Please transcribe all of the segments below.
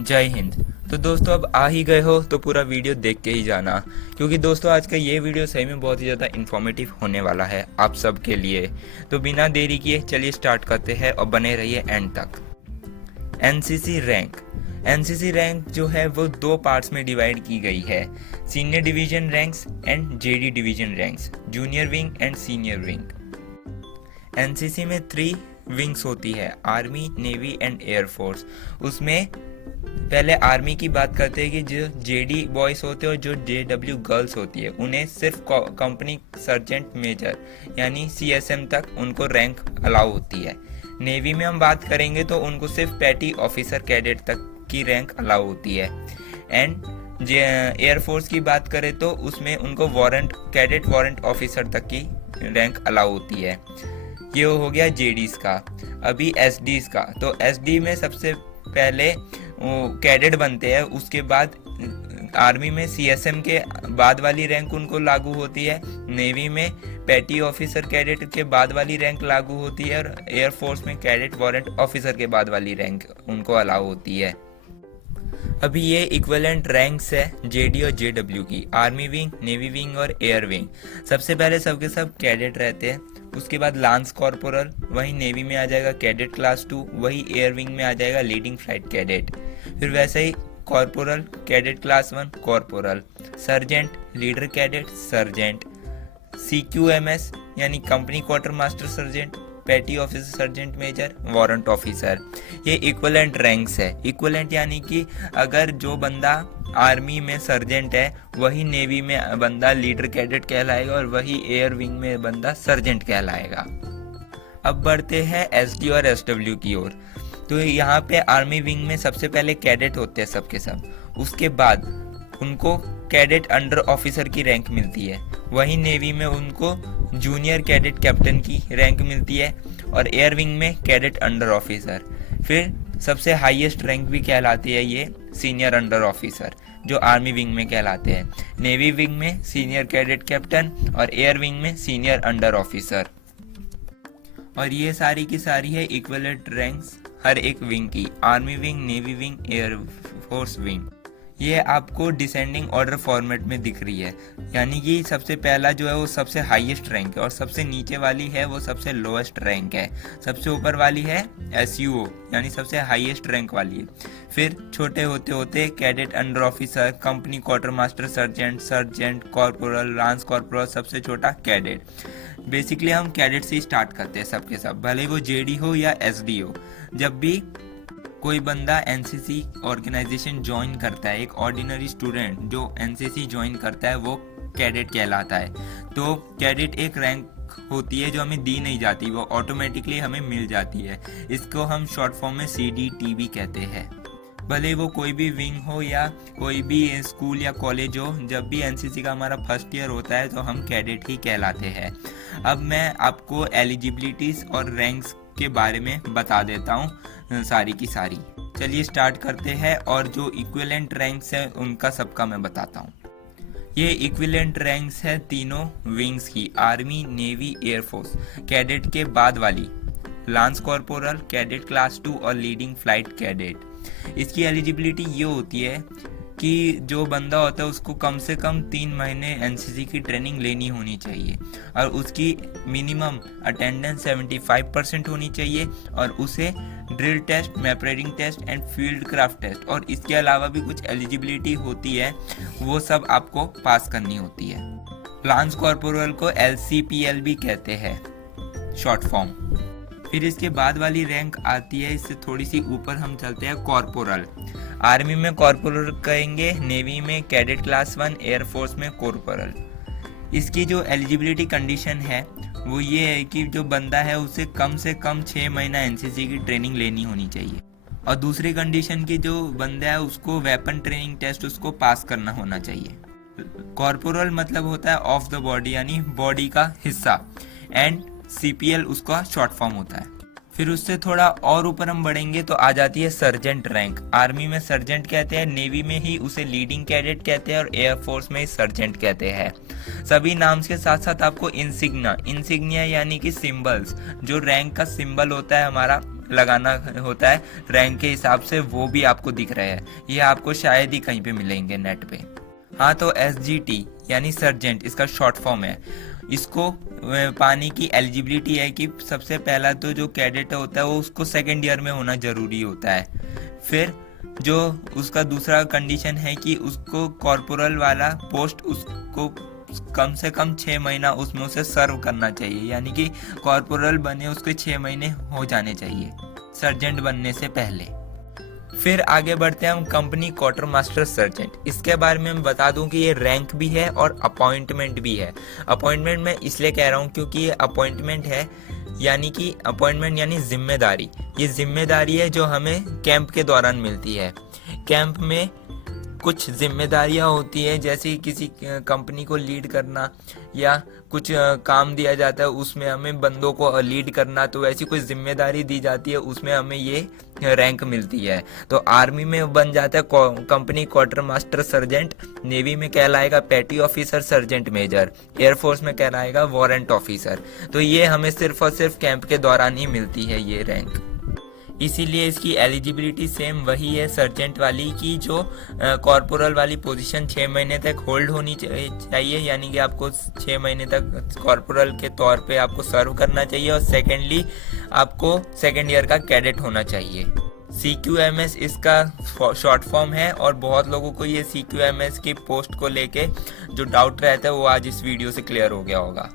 जय हिंद। तो दोस्तों अब आ ही गए हो तो पूरा वीडियो देख के ही जाना, क्योंकि दोस्तों आज का ये वीडियो सही में बहुत ही ज़्यादा इन्फॉर्मेटिव होने वाला है आप सब के लिए। तो बिना देरी किए चलिए स्टार्ट करते हैं और बने रहिए एंड तक। NCC rank. एनसीसी रैंक जो है वो दो पार्ट्स में डिवाइड की गई है, senior division ranks and JD division ranks, junior wing and senior wing. NCC में 3 विंग्स होती है, आर्मी, नेवी एंड एयरफोर्स। उसमें पहले आर्मी की बात करते हैं कि जो जेडी बॉयज होते हैं और जो जेडब्ल्यू गर्ल्स होती है उन्हें सिर्फ कंपनी सर्जेंट मेजर यानी सीएसएम तक उनको रैंक अलाउ होती है। नेवी में हम बात करेंगे तो उनको सिर्फ पैटी ऑफिसर कैडेट तक की रैंक अलाउ होती है। एंड एयरफोर्स की बात करें तो उसमें उनको वारंट कैडेट वारंट ऑफिसर तक की रैंक अलाउ होती है। ये हो गया जेडीज का। अभी एसडीज का, तो एसडी में सबसे पहले कैडेट बनते हैं, उसके बाद आर्मी में सीएसएम के बाद वाली रैंक उनको लागू होती है, नेवी में पैटी ऑफिसर कैडेट के बाद वाली रैंक लागू होती है और एयरफोर्स में कैडेट वारंट ऑफिसर के बाद वाली रैंक उनको अलाउ होती है। अभी ये इक्विवेलेंट रैंक्स है जेडी और जेडब्ल्यू की, आर्मी विंग, नेवी विंग और एयर विंग। सबसे पहले सबके सब कैडेट रहते हैं, उसके बाद लांस कॉर्पोरल, वही नेवी में आ जाएगा कैडेट क्लास 2, वही एयर विंग में आ जाएगा लीडिंग फ्लाइट कैडेट। फिर वैसे ही corporal cadet class 1 corporal, sergeant leader cadet sergeant, CQMS यानी company quarter master sergeant, petty officer sergeant major, warrant officer. ये इक्विवेलेंट रैंक्स है। इक्विवेलेंट यानी कि अगर जो बंदा आर्मी में सर्जेंट है वही नेवी में बंदा लीडर कैडेट कहलाएगा और वही एयर विंग में बंदा सर्जेंट कहलाएगा। अब बढ़ते हैं एसडी और एसडब्ल्यू की ओर। तो यहाँ पे आर्मी विंग में सबसे पहले कैडेट होते हैं सबके सब, उसके बाद उनको कैडेट अंडर ऑफिसर की रैंक मिलती है, वहीं नेवी में उनको जूनियर कैडेट कैप्टन की रैंक मिलती है और एयर विंग में कैडेट अंडर ऑफिसर। फिर सबसे हाईएस्ट रैंक भी कहलाती है ये सीनियर अंडर ऑफिसर, जो आर्मी विंग में कहलाते हैं। नेवी विंग में सीनियर कैडेट कैप्टन और एयर विंग में सीनियर अंडर ऑफिसर। और ये सारी की सारी है इक्विवेलेंट रैंक्स हर एक विंग की, army wing, navy wing, air force wing. ये आपको डिसेंडिंग ऑर्डर फॉर्मेट में दिख रही है, यानी कि सबसे पहला जो है वो सबसे हाईएस्ट रैंक है और सबसे नीचे वाली है वो सबसे लोएस्ट रैंक है। सबसे ऊपर वाली है एसयूओ यानी सबसे हाईएस्ट रैंक वाली है। फिर छोटे होते होते cadet under officer, company quarter master sergeant, sergeant, corporal, lance corporal, सबसे छोटा कैडेट। बेसिकली हम कैडेट से स्टार्ट करते हैं सबके सब, भले वो जेडी हो या एसडी हो। जब भी कोई बंदा एनसीसी ऑर्गेनाइजेशन ज्वाइन करता है, एक ऑर्डिनरी स्टूडेंट जो एनसीसी ज्वाइन करता है वो कैडेट कहलाता है। तो कैडेट एक रैंक होती है जो हमें दी नहीं जाती, वो ऑटोमेटिकली हमें मिल जाती है। इसको हम शॉर्ट फॉर्म में CDT भी कहते हैं। भले वो कोई भी विंग हो या कोई भी स्कूल या कॉलेज हो, जब भी एनसीसी का हमारा फर्स्ट ईयर होता है तो हम कैडेट ही कहलाते हैं। अब मैं आपको एलिजिबिलिटीज और रैंक्स के बारे में बता देता हूँ सारी की सारी। चलिए स्टार्ट करते हैं और जो इक्विवेलेंट रैंक्स है उनका सबका मैं बताता हूँ। ये इक्विवेलेंट रैंक्स है तीनों विंग्स की, आर्मी, नेवी, एयरफोर्स। कैडेट के बाद वाली लांस कॉर्पोरल, कैडेट क्लास 2 और लीडिंग फ्लाइट कैडेट। इसकी एलिजिबिलिटी ये होती है कि जो बंदा होता है उसको कम से कम 3 महीने एनसीसी की ट्रेनिंग लेनी होनी चाहिए और उसकी मिनिमम अटेंडेंस 75% होनी चाहिए और उसे drill test, map reading test and field craft test और इसके अलावा भी कुछ एलिजिबिलिटी होती है, वो सब आपको पास करनी होती है। लांस कॉर्पोरल को LCPL भी कहते हैं शॉर्ट फॉर्म। फिर इसके बाद वाली रैंक आती है, इससे थोड़ी सी ऊपर हम चलते हैं, कॉर्पोरल। आर्मी में कॉर्पोरल कहेंगे, नेवी में कैडेट क्लास 1, एयरफोर्स में कॉर्पोरल। इसकी जो एलिजिबिलिटी कंडीशन है वो ये है कि जो बंदा है उसे कम से कम 6 महीना एनसीसी की ट्रेनिंग लेनी होनी चाहिए और दूसरी कंडीशन की जो बंदा है उसको वेपन ट्रेनिंग टेस्ट उसको पास करना होना चाहिए। कॉर्पोरल मतलब होता है ऑफ द बॉडी यानी बॉडी का हिस्सा, एंड CPL उसका शॉर्ट फॉर्म होता है। फिर उससे थोड़ा और ऊपर हम बढ़ेंगे तो आ जाती है सर्जेंट रैंक। आर्मी में सर्जेंट कहते हैं, नेवी में ही उसे लीडिंग कैडेट कहते हैं और एयरफोर्स में सर्जेंट कहते हैं। सभी नाम के साथ साथ आपको इंसिग्निया यानी कि सिंबल्स, जो रैंक का सिंबल होता है हमारा लगाना होता है रैंक के हिसाब से, वो भी आपको दिख रहा है। ये आपको शायद ही कहीं पे मिलेंगे नेट पे। हाँ, तो SGT यानी सर्जेंट इसका शॉर्ट फॉर्म है। इसको पाने की एलिजिबिलिटी है कि सबसे पहला तो जो कैडेट होता है वो उसको सेकेंड ईयर में होना ज़रूरी होता है। फिर जो उसका दूसरा कंडीशन है कि उसको कॉर्पोरल वाला पोस्ट उसको कम से कम 6 महीना उसमें उसे सर्व करना चाहिए, यानी कि कॉर्पोरल बने उसके 6 महीने हो जाने चाहिए सर्जेंट बनने से पहले। फिर आगे बढ़ते हैं हम कंपनी क्वार्टर मास्टर सर्जेंट। इसके बारे में मैं बता दूं कि ये रैंक भी है और अपॉइंटमेंट भी है। अपॉइंटमेंट मैं इसलिए कह रहा हूँ क्योंकि ये अपॉइंटमेंट है, यानी कि अपॉइंटमेंट यानी जिम्मेदारी। ये जिम्मेदारी है जो हमें कैंप के दौरान मिलती है। कैंप में कुछ जिम्मेदारियां होती हैं, जैसे किसी कंपनी को लीड करना या कुछ काम दिया जाता है उसमें हमें बंदों को लीड करना, तो वैसी कोई जिम्मेदारी दी जाती है उसमें हमें ये रैंक मिलती है। तो आर्मी में बन जाता है company quarter master sergeant, navy में कहलाएगा पेटी ऑफिसर सर्जेंट मेजर, एयरफोर्स में कहलाएगा वारंट ऑफिसर। तो ये हमें सिर्फ और सिर्फ कैंप के दौरान ही मिलती है ये रैंक। इसीलिए इसकी एलिजिबिलिटी सेम वही है सर्जेंट वाली की, जो कॉर्पोरल वाली पोजीशन 6 महीने तक होल्ड होनी चाहिए, यानी कि आपको 6 महीने तक कॉर्पोरल के तौर पे आपको सर्व करना चाहिए। और सेकेंडली आपको सेकेंड ईयर का कैडेट होना चाहिए। CQMS इसका शॉर्ट फॉर्म है और बहुत लोगों को ये CQMS की पोस्ट को लेके जो डाउट रहता है वो आज इस वीडियो से क्लियर हो गया होगा।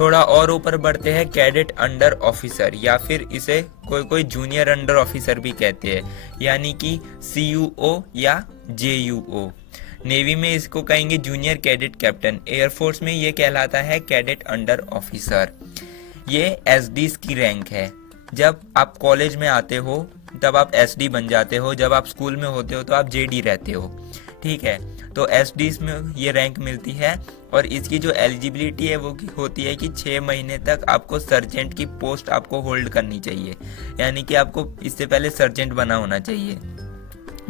थोड़ा और ऊपर बढ़ते हैं, कैडेट अंडर ऑफिसर या फिर इसे कोई जूनियर अंडर ऑफिसर भी कहते हैं, यानी कि CUO या JUO। नेवी में इसको कहेंगे जूनियर कैडेट कैप्टन, एयरफोर्स में ये कहलाता है कैडेट अंडर ऑफिसर। ये SDs की रैंक है। जब आप कॉलेज में आते हो तब आप SD बन जाते हो, जब आप स्कूल में होते हो तो आप JD रहते हो, ठीक है। तो SDs में ये रैंक मिलती है और इसकी जो एलिजिबिलिटी है वो होती है कि 6 महीने तक आपको सर्जेंट की पोस्ट आपको होल्ड करनी चाहिए, यानी कि आपको इससे पहले सर्जेंट बना होना चाहिए।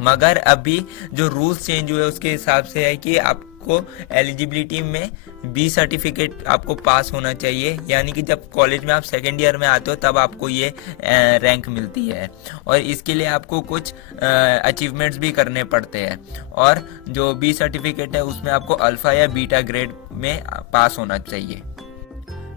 मगर अभी जो रूल्स चेंज हुए उसके हिसाब से है कि आपको एलिजिबिलिटी में B सर्टिफिकेट आपको पास होना चाहिए, यानी कि जब कॉलेज में आप सेकेंड ईयर में आते हो तब आपको ये रैंक मिलती है। और इसके लिए आपको कुछ अचीवमेंट्स भी करने पड़ते हैं, और जो B सर्टिफिकेट है उसमें आपको अल्फा या बीटा ग्रेड में पास होना चाहिए।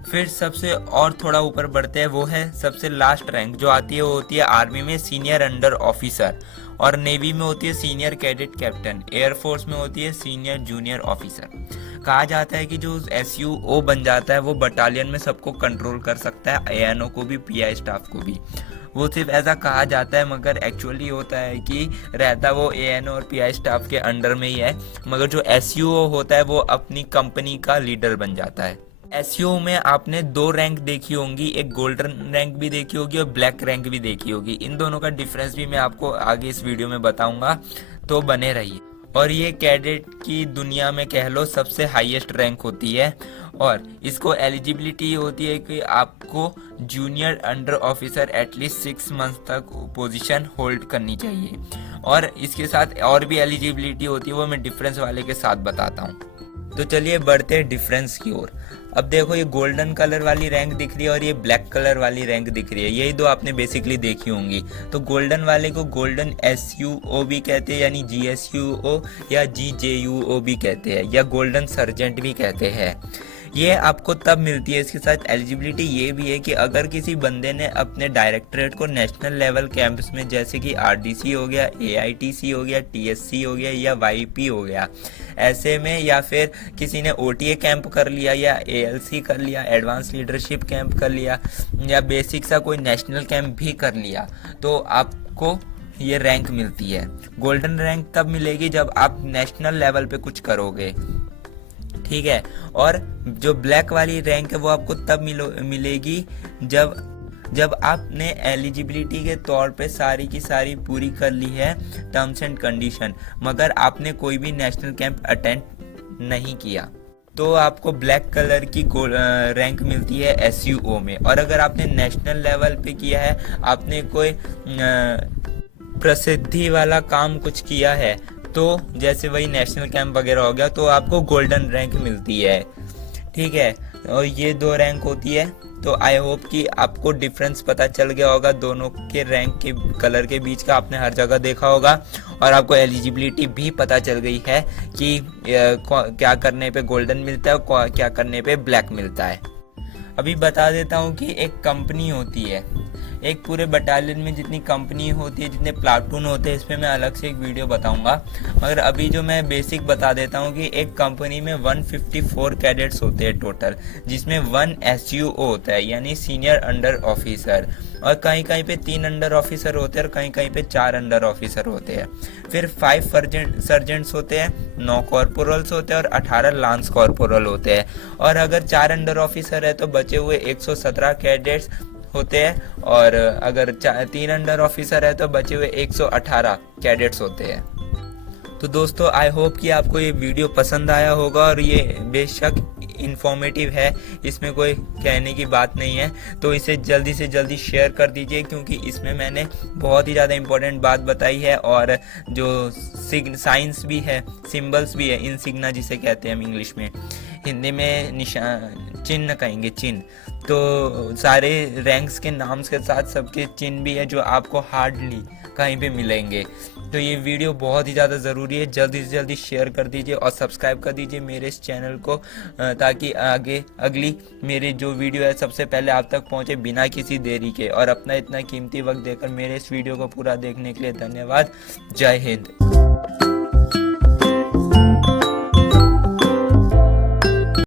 फिर सबसे और थोड़ा ऊपर बढ़ते हैं, वो है सबसे लास्ट रैंक जो आती है वो होती है आर्मी में सीनियर अंडर ऑफिसर, और नेवी में होती है सीनियर कैडेट कैप्टन, एयरफोर्स में होती है सीनियर जूनियर ऑफिसर। कहा जाता है कि जो SUO बन जाता है वो बटालियन में सबको कंट्रोल कर सकता है, ANO को भी, PI स्टाफ को भी। वो सिर्फ ऐसा कहा जाता है, मगर एक्चुअली होता है कि रहता वो ANO और PI स्टाफ के अंडर में ही है, मगर जो SUO होता है वो अपनी कंपनी का लीडर बन जाता है। SUO में आपने 2 रैंक देखी होंगी, एक गोल्डन रैंक भी देखी होगी और ब्लैक रैंक भी देखी होगी। इन दोनों का डिफरेंस भी मैं आपको आगे इस वीडियो में बताऊंगा, तो बने रहिए। और ये कैडेट की दुनिया में कह लो सबसे हाईएस्ट रैंक होती है, और इसको एलिजिबिलिटी होती है कि आपको junior under officer at least 6 month तक पोजीशन होल्ड करनी चाहिए। और इसके साथ और भी एलिजिबिलिटी होती है, वो मैं डिफरेंस वाले के साथ बताता हूँ। तो चलिए बढ़ते हैं डिफरेंस की ओर। अब देखो, ये गोल्डन कलर वाली रैंक दिख रही है और ये ब्लैक कलर वाली रैंक दिख रही है, यही 2 आपने बेसिकली देखी होंगी। तो गोल्डन वाले को गोल्डन SUO भी कहते हैं, यानी GSUO या GJUO भी कहते हैं, या गोल्डन सर्जेंट भी कहते हैं। ये आपको तब मिलती है, इसके साथ एलिजिबिलिटी ये भी है कि अगर किसी बंदे ने अपने डायरेक्टरेट को नेशनल लेवल कैंप्स में, जैसे कि RDC हो गया, AITC हो गया, TSC हो गया या YP हो गया, ऐसे में, या फिर किसी ने OTA कैंप कर लिया या ALC कर लिया, एडवांस लीडरशिप कैंप कर लिया, या बेसिक सा कोई नेशनल कैंप भी कर लिया, तो आपको ये रैंक मिलती है। गोल्डन रैंक तब मिलेगी जब आप नेशनल लेवल पे कुछ करोगे, ठीक है। और जो ब्लैक वाली रैंक है वो आपको तब मिलेगी जब आपने एलिजिबिलिटी के तौर पे सारी की सारी पूरी कर ली है टर्म्स एंड कंडीशन, मगर आपने कोई भी नेशनल कैंप अटेंड नहीं किया, तो आपको ब्लैक कलर की रैंक मिलती है SUO में। और अगर आपने नेशनल लेवल पे किया है, आपने कोई प्रसिद्धि वाला काम कुछ किया है, तो जैसे वही नेशनल कैंप वगैरह हो गया, तो आपको गोल्डन रैंक मिलती है। ठीक है। और ये 2 रैंक होती है। तो आई होप कि आपको डिफरेंस पता चल गया होगा दोनों के रैंक के कलर के बीच का, आपने हर जगह देखा होगा। और आपको एलिजिबिलिटी भी पता चल गई है कि क्या करने पे गोल्डन मिलता है और क्या करने पे ब्लैक मिलता है। अभी बता देता हूँ कि एक कंपनी होती है, एक पूरे बटालियन में जितनी कंपनी होती है, जितने प्लाटून होते हैं, इस पर मैं अलग से एक वीडियो बताऊंगा। मगर अभी जो मैं बेसिक बता देता हूँ कि एक कंपनी में 154 कैडेट्स होते हैं टोटल, जिसमें 1 SUO होता है यानी सीनियर अंडर ऑफिसर। और कहीं कहीं पे 3 अंडर ऑफिसर होते हैं और कहीं कहीं पे 4 अंडर ऑफिसर होते हैं। फिर 5 सर्जेंट्स होते हैं, 9 कॉर्पोरल्स होते हैं और 18 लांस कॉर्पोरल होते हैं। और अगर 4 अंडर ऑफिसर है तो बचे हुए 117 कैडेट्स होते हैं। और अगर 3 अंडर ऑफिसर है तो बचे हुए 118 कैडेट्स होते हैं। तो दोस्तों आई होप कि आपको ये वीडियो पसंद आया होगा और ये बेशक इन्फॉर्मेटिव है, इसमें कोई कहने की बात नहीं है। तो इसे जल्दी से जल्दी शेयर कर दीजिए, क्योंकि इसमें मैंने बहुत ही ज़्यादा इम्पोर्टेंट बात बताई है। और जो साइंस भी है, सिंबल्स भी है, इनसिग्ना जिसे कहते हैं हम इंग्लिश में, हिंदी में निशान, चिन्ह कहेंगे, चिन्ह। तो सारे रैंक्स के नाम के साथ सबके चिन्ह भी है जो आपको हार्डली कहीं पे मिलेंगे। तो ये वीडियो बहुत ही ज़्यादा ज़रूरी है, जल्दी से जल्दी शेयर कर दीजिए और सब्सक्राइब कर दीजिए मेरे इस चैनल को, ताकि आगे अगली मेरी जो वीडियो है सबसे पहले आप तक पहुंचे बिना किसी देरी के। और अपना इतना कीमती वक्त देकर मेरे इस वीडियो को पूरा देखने के लिए धन्यवाद। जय हिंद।